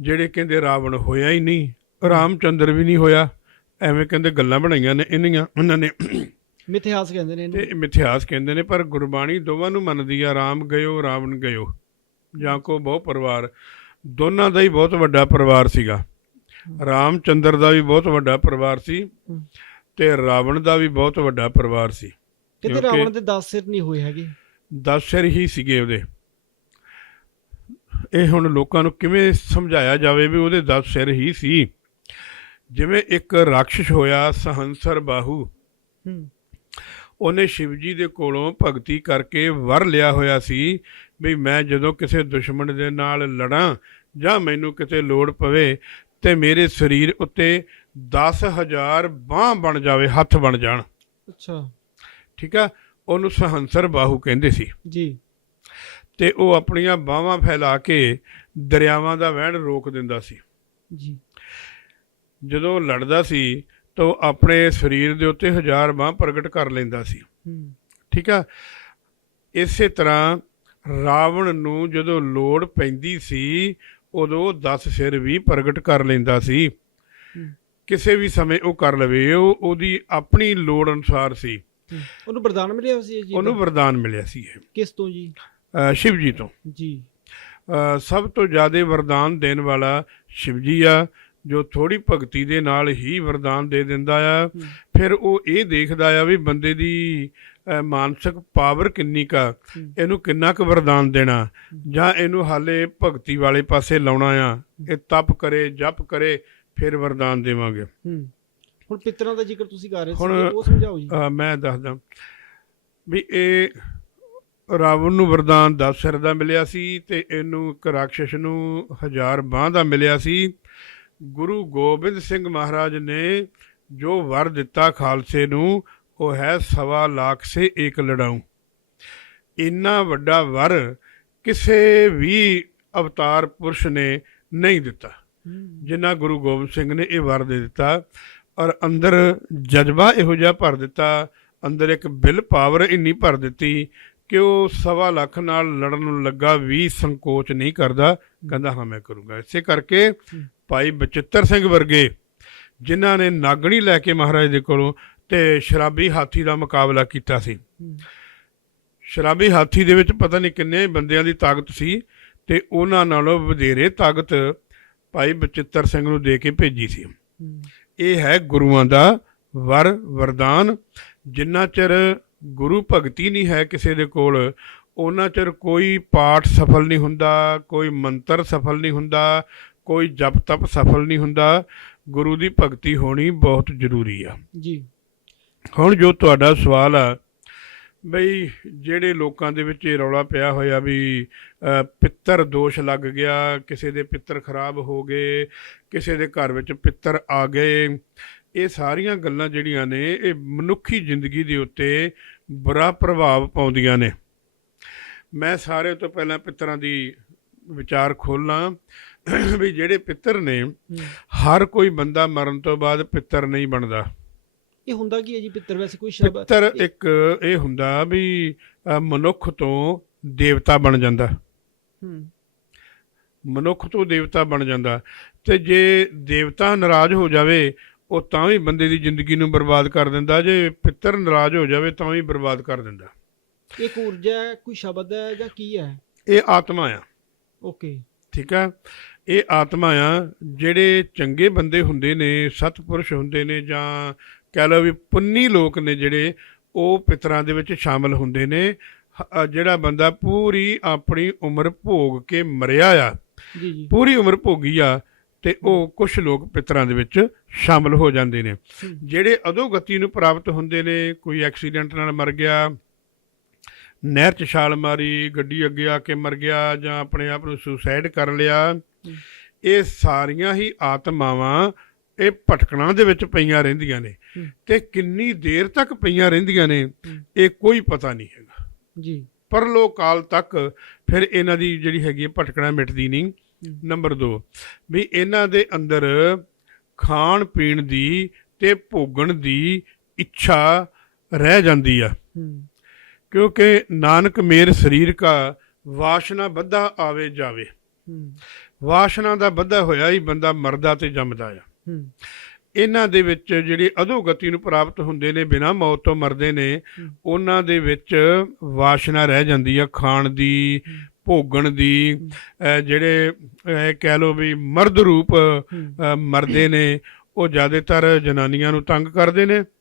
ਜਿਹੜੇ ਕਹਿੰਦੇ ਰਾਵਣ ਹੋਇਆ ਹੀ ਨਹੀਂ ਰਾਮਚੰਦਰ ਵੀ ਨਹੀਂ ਹੋਇਆ ਐਵੇਂ ਕਹਿੰਦੇ ਗੱਲਾਂ ਬਣਾਈਆਂ ਨੇ ਇੰਨੀਆਂ ਉਹਨਾਂ ਨੇ ਮਿਥਿਹਾਸ ਕਹਿੰਦੇ ਨੇ ਇਹਨੂੰ। ਤੇ ਮਿਥਿਹਾਸ ਕਹਿੰਦੇ ਨੇ ਪਰ ਗੁਰਬਾਣੀ ਦੋਵਾਂ ਨੂੰ ਮੰਨਦੀ ਆ ਰਾਮ ਗਇਓ ਰਾਵਣ ਗਇਓ। ਜਾਂ ਕੋ ਬਹੁ ਪਰਿਵਾਰ ਦੋਨਾਂ ਦਾ ਹੀ ਬਹੁਤ ਵੱਡਾ ਪਰਿਵਾਰ ਸੀਗਾ। ਰਾਮਚੰਦਰ ਦਾ ਵੀ ਬਹੁਤ ਵੱਡਾ ਪਰਿਵਾਰ ਸੀ। ਤੇ ਰਾਵਣ ਦਾ ਵੀ ਬਹੁਤ ਵੱਡਾ ਪਰਿਵਾਰ ਸੀ। ਕਿਉਂਕਿ- ਰਾਵਣ ਦੇ 10 ਸਿਰ ਨਹੀਂ ਹੋਏ ਹੈਗੇ। 10 ਸਿਰ ਹੀ ਸੀਗੇ ਉਹਦੇ। ਇਹ ਹੁਣ ਲੋਕਾਂ ਨੂੰ ਕਿਵੇਂ ਸਮਝਾਇਆ ਜਾਵੇ ਵੀ ਉਹਦੇ 10 ਸਿਰ ਹੀ ਸੀ? ਜਿਵੇਂ ਇੱਕ ਰਾਖਸ਼ ਹੋਇਆ ਸਹੰਸਰ ਬਾਹੂ। ਉਹਨੇ ਸ਼ਿਵਜੀ ਦੇ ਕੋਲੋਂ ਭਗਤੀ ਕਰਕੇ ਵਰ ਲਿਆ ਹੋਇਆ ਸੀ ਵੀ ਮੈਂ ਜਦੋਂ ਕਿਸੇ ਦੁਸ਼ਮਣ ਦੇ ਨਾਲ ਲੜਾਂ ਜਾਂ ਮੈਨੂੰ ਕਿਤੇ ਲੋੜ ਪਵੇ ਤੇ ਮੇਰੇ ਸਰੀਰ ਉੱਤੇ 10000 ਬਾਹ ਬਣ ਜਾਵੇ ਹੱਥ ਬਣ ਜਾਣ। ਅੱਛਾ। ਠੀਕ ਆ? ਉਹਨੂੰ ਸਹੰਸਰ ਬਾਹੂ ਕਹਿੰਦੇ ਸੀ। ਜੀ। ਤੇ ਉਹ ਆਪਣੀਆਂ ਬਾਹਾਂ ਫੈਲਾ ਕੇ ਦਰਿਆਵਾਂ ਦਾ ਵਹਿਣ ਰੋਕ ਦਿੰਦਾ ਸੀ। ਜੀ। ਜਦੋਂ ਲੜਦਾ ਸੀ ਤਾਂ ਉਹ ਆਪਣੇ ਸਰੀਰ ਦੇ ਉੱਤੇ ਹਜ਼ਾਰ ਬਾਹ ਪ੍ਰਗਟ ਕਰ ਲੈਂਦਾ ਸੀ। ਠੀਕ ਆ? ਇਸੇ ਤਰ੍ਹਾਂ ਰਾਵਣ ਨੂੰ ਜਦੋਂ ਲੋੜ ਪੈਂਦੀ ਸੀ ਉਦੋਂ 10 ਸਿਰ ਵੀ ਪ੍ਰਗਟ ਕਰ ਲੈਂਦਾ ਸੀ। ਕਿਸੇ ਵੀ ਸਮੇਂ ਉਹ ਕਰ ਲਵੇ ਉਹ ਉਹਦੀ ਆਪਣੀ ਲੋੜ ਅਨੁਸਾਰ ਸੀ। ਉਹਨੂੰ ਵਰਦਾਨ ਮਿਲਿਆ ਸੀ ਜੀ? ਉਹਨੂੰ ਵਰਦਾਨ ਮਿਲਿਆ ਸੀ ਇਹ। ਕਿਸ ਤੋਂ ਜੀ? ਸ਼ਿਵ ਜੀ ਤੋਂ। ਜੀ। ਸਭ ਤੋਂ ਜ਼ਿਆਦਾ ਵਰਦਾਨ ਦੇਣ ਵਾਲਾ ਸ਼ਿਵਜੀ ਆ ਜੋ ਥੋੜੀ ਭਗਤੀ ਦੇ ਨਾਲ ਹੀ ਵਰਦਾਨ ਦੇ ਦਿੰਦਾ ਆ। ਫਿਰ ਉਹ ਇਹ ਦੇਖਦਾ ਆ ਵੀ ਬੰਦੇ ਦੀ ਮਾਨਸਿਕ ਪਾਵਰ ਕਿੰਨੀ ਕਾ। ਇਹਨੂੰ ਕਿੰਨਾ ਕੁ ਵਰਦਾਨ ਦੇਣਾ। ਜਾਂ ਇਹਨੂੰ ਹਾਲੇ ਭਗਤੀ ਵਾਲੇ ਪਾਸੇ ਲਾਉਣਾ ਆ। ਇਹ ਤਪ ਕਰੇ ਜਪ ਕਰੇ ਫਿਰ ਵਰਦਾਨ ਦੇਵਾਂਗੇ। ਹੁਣ ਪਿਤਰਾਂ ਦਾ ਜ਼ਿਕਰ ਤੁਸੀਂ ਕਰ ਰਹੇ ਸੀ ਉਹ ਸਮਝਾਓ ਜੀ। ਮੈਂ ਦੱਸਦਾ। ਵੀ ਇਹ ਰਾਵਣ ਨੂੰ ਵਰਦਾਨ 10 ਸਿਰ ਦਾ ਮਿਲਿਆ ਸੀ ਤੇ ਇਹਨੂੰ ਇੱਕ ਰਾਖਸ਼ ਨੂੰ ਹਜ਼ਾਰ ਬਾਹ ਦਾ ਮਿਲਿਆ ਸੀ। ਗੁਰੂ ਗੋਬਿੰਦ ਸਿੰਘ ਮਹਾਰਾਜ ਨੇ ਜੋ ਵਰ ਦਿੱਤਾ ਖਾਲਸੇ ਨੂੰ ਉਹ ਹੈ ਸਵਾ ਲੱਖ ਸੇ ਇੱਕ ਲੜਾਊ ਇੰਨਾ ਵੱਡਾ ਵਰ ਕਿਸੇ ਵੀ ਅਵਤਾਰ ਪੁਰਸ਼ ਨੇ ਨਹੀਂ ਦਿੱਤਾ। ਹੂੰ। ਜਿਨ੍ਹਾਂ ਗੁਰੂ ਗੋਬਿੰਦ ਸਿੰਘ ਨੇ ਇਹ ਵਰ ਦੇ ਦਿੱਤਾ ਔਰ ਅੰਦਰ ਜਜ਼ਬਾ ਇਹੋ ਜਿਹਾ ਭਰ ਦਿੱਤਾ ਅੰਦਰ ਇੱਕ ਬਿਲ ਪਾਵਰ ਇੰਨੀ ਭਰ ਦਿੱਤੀ ਕਿ ਉਹ ਸਵਾ ਲੱਖ ਨਾਲ ਲੜਨ ਨੂੰ ਲੱਗਾ ਵੀ ਸੰਕੋਚ ਨਹੀਂ ਕਰਦਾ ਕਹਿੰਦਾ ਹਾਂ ਮੈਂ ਕਰੂੰਗਾ। ਇਸੇ ਕਰਕੇ ਭਾਈ ਬਚਿੱਤਰ ਸਿੰਘ ਵਰਗੇ ਜਿਨ੍ਹਾਂ ਨੇ ਨਾਗਣੀ ਲੈ ਕੇ ਮਹਾਰਾਜ ਦੇ ਕੋਲੋਂ ਤੇ ਸ਼ਰਾਬੀ ਹਾਥੀ ਦਾ ਮੁਕਾਬਲਾ ਕੀਤਾ ਸੀ। ਸ਼ਰਾਬੀ ਹਾਥੀ ਦੇ ਵਿੱਚ ਪਤਾ ਨਹੀਂ ਕਿੰਨੇ ਬੰਦਿਆਂ ਦੀ ਤਾਕਤ ਸੀ ਤੇ ਉਹਨਾਂ ਨਾਲੋਂ ਵਧੇਰੇ ਤਾਕਤ ਭਾਈ ਬਚਿੱਤਰ ਸਿੰਘ ਨੂੰ ਦੇ ਕੇ ਭੇਜੀ ਸੀ। ਇਹ ਹੈ ਗੁਰੂਆਂ ਦਾ ਵਰ ਵਰਦਾਨ ਜਿੰਨਾ ਚਿਰ ਗੁਰੂ ਭਗਤੀ ਨਹੀਂ ਹੈ ਕਿਸੇ ਦੇ ਕੋਲ ਉਹਨਾਂ ਚਿਰ ਕੋਈ ਪਾਠ ਸਫਲ ਨਹੀਂ ਹੁੰਦਾ ਕੋਈ ਮੰਤਰ ਸਫਲ ਨਹੀਂ ਹੁੰਦਾ ਕੋਈ ਜਪ ਤਪ ਸਫਲ ਨਹੀਂ ਹੁੰਦਾ। ਗੁਰੂ ਦੀ ਭਗਤੀ ਹੋਣੀ ਬਹੁਤ ਜ਼ਰੂਰੀ ਆ। ਜੀ। ਹੁਣ ਜੋ ਤੁਹਾਡਾ ਸਵਾਲ ਆ ਬਈ ਜਿਹੜੇ ਲੋਕਾਂ ਦੇ ਵਿੱਚ ਇਹ ਰੌਲਾ ਪਿਆ ਹੋਇਆ ਵੀ ਪਿੱਤਰ ਦੋਸ਼ ਲੱਗ ਗਿਆ ਕਿਸੇ ਦੇ ਪਿੱਤਰ ਖਰਾਬ ਹੋ ਗਏ ਕਿਸੇ ਦੇ ਘਰ ਵਿੱਚ ਪਿੱਤਰ ਆ ਗਏ ਇਹ ਸਾਰੀਆਂ ਗੱਲਾਂ ਜਿਹੜੀਆਂ ਨੇ ਇਹ ਮਨੁੱਖੀ ਜ਼ਿੰਦਗੀ ਦੇ ਉੱਤੇ ਬੁਰਾ ਪ੍ਰਭਾਵ ਪਾਉਂਦੀਆਂ ਨੇ। ਮੈਂ ਸਾਰੇ ਤੋਂ ਪਹਿਲਾਂ ਪਿੱਤਰਾਂ ਦੀ ਵਿਚਾਰ ਖੋਲਾਂ ਵੀ ਜਿਹੜੇ ਪਿੱਤਰ ਨੇ ਹਰ ਕੋਈ ਬੰਦਾ ਮਰਨ ਤੋਂ ਬਾਅਦ ਪਿੱਤਰ ਨਹੀਂ ਬਣਦਾ। ਇਹ ਹੁੰਦਾ ਕੀ ਹੈ ਜੀ ਪਿੱਤਰ? ਵੈਸੇ ਕੋਈ ਸ਼ਬਦ ਪਿੱਤਰ ਇੱਕ ਇਹ ਹੁੰਦਾ ਵੀ ਮਨੁੱਖ ਤੋਂ ਦੇਵਤਾ ਬਣ ਜਾਂਦਾ। ਹੂੰ। ਮਨੁੱਖ ਤੋਂ ਦੇਵਤਾ ਬਣ ਜਾਂਦਾ। ਤੇ ਜੇ ਦੇਵਤਾ ਨਾਰਾਜ਼ ਹੋ ਜਾਵੇ ਉਹ ਤਾਂ ਵੀ ਬੰਦੇ ਦੀ ਜ਼ਿੰਦਗੀ ਨੂੰ ਬਰਬਾਦ ਕਰ ਦਿੰਦਾ ਜੇ ਪਿੱਤਰ ਨਾਰਾਜ਼ ਹੋ ਜਾਵੇ ਤਾਂ ਵੀ ਬਰਬਾਦ ਕਰ ਦਿੰਦਾ। ਇੱਕ ਊਰਜਾ ਹੈ ਕੋਈ ਸ਼ਬਦ ਹੈ ਜਾਂ ਕੀ ਹੈ? ਇਹ ਆਤਮਾ ਆ। ਓਕੇ। ਠੀਕ ਆ? ਇਹ ਆਤਮਾ ਆ ਜਿਹੜੇ ਚੰਗੇ ਬੰਦੇ ਹੁੰਦੇ ਨੇ ਸਤਪੁਰਸ਼ ਹੁੰਦੇ ਨੇ ਜਾਂ ਕਹਿ ਲਓ ਵੀ ਪੁੰਨੀ ਲੋਕ ਨੇ ਜਿਹੜੇ ਉਹ ਪਿਤਰਾਂ ਦੇ ਵਿੱਚ ਸ਼ਾਮਲ ਹੁੰਦੇ ਨੇ। ਹ- ਅ, ਜਿਹੜਾ ਬੰਦਾ ਪੂਰੀ ਆਪਣੀ ਉਮਰ ਭੋਗ ਕੇ ਮਰਿਆ ਆ ਜੀ ਜੀ। ਪੂਰੀ ਉਮਰ ਭੋਗੀ ਆ ਤੇ ਉਹ ਕੁਝ ਲੋਕ ਪਿਤਰਾਂ ਦੇ ਵਿੱਚ ਸ਼ਾਮਲ ਹੋ ਜਾਂਦੇ ਨੇ ਜਿਹੜੇ ਅਧੋਗਤੀ ਨੂੰ ਪ੍ਰਾਪਤ ਹੁੰਦੇ ਨੇ ਕੋਈ ਐਕਸੀਡੈਂਟ ਨਾਲ ਮਰ ਗਿਆ ਨਹਿਰ 'ਚ ਛਾਲ ਮਾਰੀ ਗੱਡੀ ਅੱਗੇ ਆ ਕੇ ਮਰ ਗਿਆ ਜਾਂ ਆਪਣੇ ਆਪ ਨੂੰ ਸੁਸਾਈਡ ਕਰ ਲਿਆ ਇਹ ਸਾਰੀਆਂ ਹੀ ਆਤਮਾਵਾਂ ਇਹ ਭਟਕਣਾ ਦੇ ਵਿੱਚ ਪਈਆਂ ਰਹਿੰਦੀਆਂ ਨੇ। ਤੇ ਕਿੰਨੀ ਦੇਰ ਤੱਕ ਪਈਆਂ ਰਹਿੰਦੀਆਂ ਨੇ। ਇਹ ਕੋਈ ਪਤਾ ਨਹੀਂ ਹੈਗਾ ਜੀ ਪਰਲੋਕ ਕਾਲ ਤੱਕ ਫਿਰ ਇਹਨਾਂ ਦੀ ਜਿਹੜੀ ਹੈਗੀ ਭਟਕਣਾ ਮਿਟਦੀ ਨਹੀਂ। ਨੰਬਰ 2 ਵੀ ਇਹਨਾਂ ਦੇ ਅੰਦਰ ਖਾਣ ਪੀਣ ਦੀ ਤੇ ਭੋਗਣ ਦੀ ਇੱਛਾ ਰਹਿ ਜਾਂਦੀ ਆ। ਕਿਉਂਕਿ ਨਾਨਕ ਮੇਰ ਸਰੀਰ ਕਾ ਵਾਸ਼ਨਾ ਬੱਧਾ ਆਵੇ ਜਾਵੇ। ਵਾਸ਼ਨਾ ਦਾ ਬੱਧਾ ਹੋਇਆ ਹੀ ਬੰਦਾ ਮਰਦਾ ਤੇ ਜੰਮਦਾ ਆ। ਇਹਨਾਂ ਦੇ ਵਿੱਚ ਜਿਹੜੀ ਅਧੋਗਤੀ ਨੂੰ ਪ੍ਰਾਪਤ ਹੁੰਦੇ ਨੇ ਬਿਨਾ ਮੌਤ ਤੋਂ ਮਰਦੇ ਨੇ ਉਹਨਾਂ ਦੇ ਵਿੱਚ ਵਾਸ਼ਨਾ ਰਹਿ ਜਾਂਦੀ ਆ ਖਾਣ ਦੀ ਭੋਗਣ ਦੀ ਜਿਹੜੇ ਕਹਿ ਲੋ ਵੀ ਮਰਦ ਰੂਪ ਮਰਦੇ ਨੇ ਉਹ ਜ਼ਿਆਦਾਤਰ ਜਨਾਨੀਆਂ ਨੂੰ ਤੰਗ ਕਰਦੇ ਨੇ।